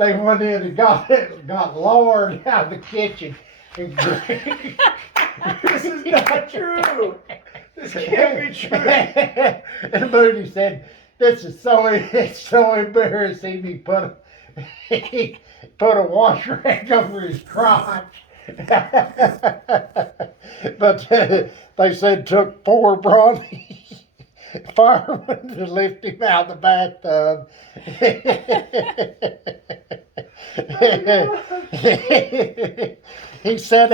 they went in and got Lord out of the kitchen. And This is not true. This can't be true. And Moody said, "This is it's so embarrassing." He put a wash rag over his crotch. But they said took 4 brawny firemen to lift him out of the bathtub. He sat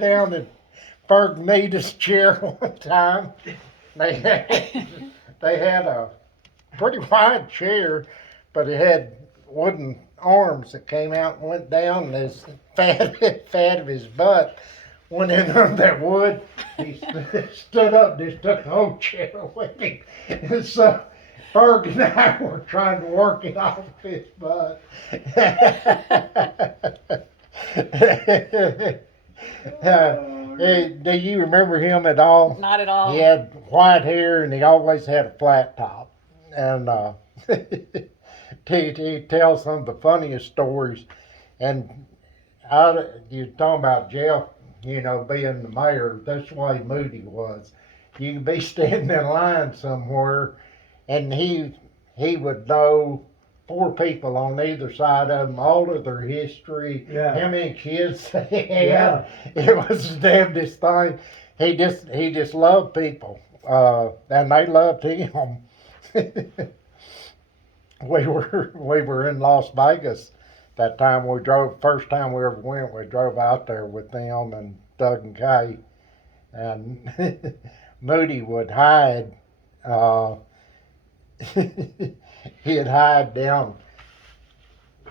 down in Ferg Nita's chair one time. They had a pretty wide chair, but it had wooden arms that came out and went down, and his fat of his butt went in under that wood. He stood up and just took the whole chair with him. And so Ferg and I were trying to work it off his butt. Do you remember him at all? Not at all. He had white hair and he always had a flat top. And he tells some of the funniest stories. And you're talking about Jeff, being the mayor. That's the way Moody was. You could be standing in line somewhere, and he would know 4 people on either side of them, all of their history, how many kids they had. Yeah. It was the damnedest thing. He just loved people, and they loved him. We were in Las Vegas that time. First time we ever went, we drove out there with them and Doug and Kay, and Moody would hide. He'd hide down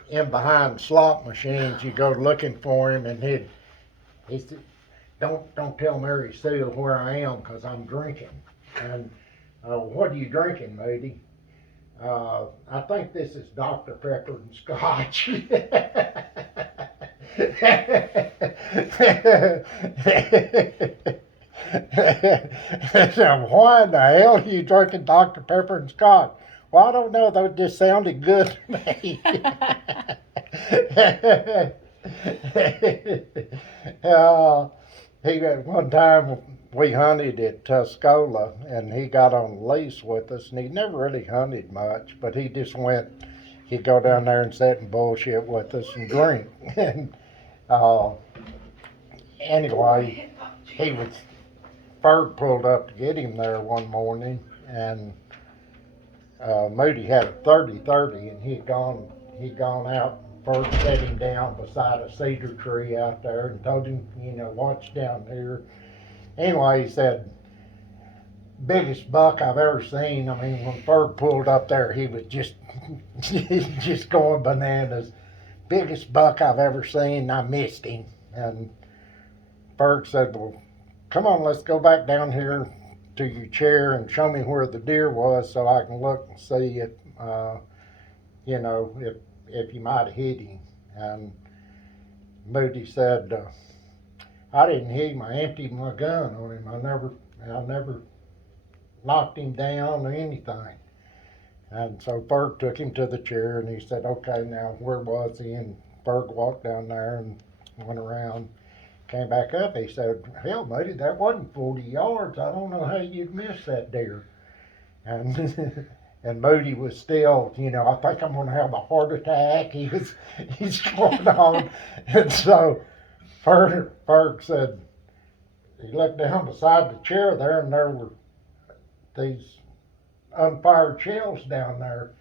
in behind slot machines. You go looking for him, and he said, "Don't tell Mary Sue where I am, 'cause I'm drinking." And what are you drinking, Moody? I think this is Dr. Pepper and Scotch. Now, why in the hell are you drinking Dr. Pepper and Scotch? Well, I don't know. That just sounded good to me. One time we hunted at Tuscola, and he got on a lease with us, and he never really hunted much, but he just went. He'd go down there and sit and bullshit with us and drink. And anyway, Ferg pulled up to get him there one morning, and Moody had a 30-30, and he'd gone out. Ferg set him down beside a cedar tree out there and told him, watch down here. Anyway, he said, biggest buck I've ever seen. I mean, when Ferg pulled up there, he was just going bananas. Biggest buck I've ever seen. I missed him. And Ferg said, well, come on, let's go back down here to your chair and show me where the deer was so I can look and see if you might have hit him. And Moody said, I didn't hit him. I emptied my gun on him. I never knocked him down or anything. And so Ferg took him to the chair, and he said, okay, now where was he? And Ferg walked down there and went around, came back up. He said, hell, Moody, that wasn't 40 yards. I don't know how you'd miss that deer. And and Moody was still, I think I'm going to have a heart attack. He's going on. And so Ferg said, he looked down beside the chair there, and there were these unfired shells down there.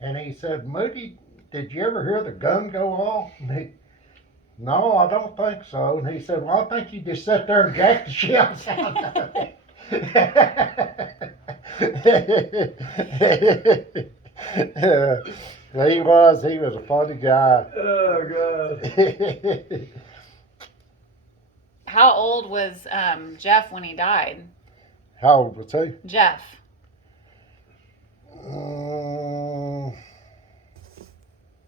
And he said, Moody, did you ever hear the gun go off? And no, I don't think so. And he said, well, I think you just sat there and jacked the shells out of it. He was a funny guy. Oh, God. How old was Jeff when he died? How old was he? Jeff.